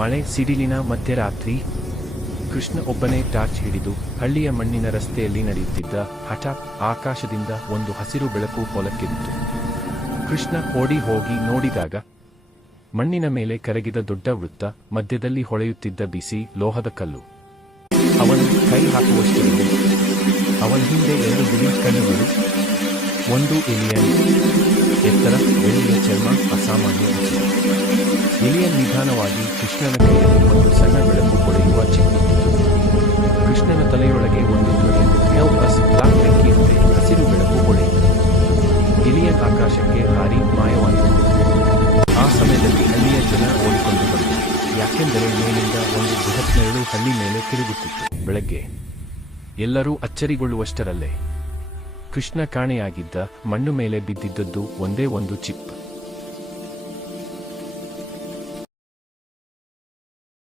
ಮಳೆ ಸಿಡಿಲಿನ ಮಧ್ಯರಾತ್ರಿ. ಕೃಷ್ಣ ಒಬ್ಬನೇ ಟಾರ್ಚ್ ಹಿಡಿದು ಹಳ್ಳಿಯ ಮಣ್ಣಿನ ರಸ್ತೆಯಲ್ಲಿ ನಡೆಯುತ್ತಿದ್ದ. ಹಠಾತ್ ಆಕಾಶದಿಂದ ಒಂದು ಹಸಿರು ಬೆಳಕು ಹೊಲಕ್ಕೆ ಬಿತ್ತು. ಕೃಷ್ಣ ಓಡಿ ಹೋಗಿ ನೋಡಿದಾಗ ಮಣ್ಣಿನ ಮೇಲೆ ಕರಗಿದ ದೊಡ್ಡ ವೃತ್ತ, ಮಧ್ಯದಲ್ಲಿ ಹೊಳೆಯುತ್ತಿದ್ದ ಬಿಸಿ ಲೋಹದ ಕಲ್ಲು. ಅವನು ಕೈ ಹಾಕುವಷ್ಟರಲ್ಲಿ ಅವನ ಹಿಂದೆ 2 ಬಿಳಿ ಕಣ್ಣುಗಳು. ಒಂದು ಎಲಿಯನ್, ಎತ್ತರ, ಬೆಳ್ಳಿಯ ಚರ್ಮ, ಅಸಾಮಾನ್ಯ ರುಚಿ. ಎಲಿಯನ್ ನಿಧಾನವಾಗಿ ಕೃಷ್ಣನ ಕೈಯಲ್ಲಿ ಒಂದು ಸಣ್ಣ ಬೆಳಕು ಹೊಳೆಯುವ ಚಿಕ್ಕಿತ್ತು. ಕೃಷ್ಣನ ತಲೆಯೊಳಗೆ ಒಂದು ಧ್ವನಿ, ಹೆಲ್ಪ್ ಅಸ್, ಬ್ಲಾಕ್ ಬೆಂಕಿಯಂತೆ ಹಸಿರು ಬೆಳಕು ಹೊಳೆಯಿತು. ಎಲಿಯನ್ ಆಕಾಶಕ್ಕೆ ಹಾರಿ ಮಾಯವಾಯಿತು. ಆ ಸಮಯದಲ್ಲಿ ಹಳ್ಳಿಯ ಜನ ಓಡಿಕೊಂಡು ಬಂದರು. ಯಾಕೆಂದರೆ ಮೇಲಿಂದ ಒಂದು ಬೃಹತ್ ನೆರಳು ಹಳ್ಳಿ ಮೇಲೆ ತಿರುಗುತ್ತಿತ್ತು. ಬೆಳಗ್ಗೆ ಎಲ್ಲರೂ ಅಚ್ಚರಿಗೊಳ್ಳುವಷ್ಟರಲ್ಲೇ ಕೃಷ್ಣ ಕಾಣೆಯಾಗಿದ್ದ. ಮಣ್ಣು ಮೇಲೆ ಬಿದ್ದಿದ್ದದ್ದು ಒಂದೇ ಒಂದು ಚಿಪ್.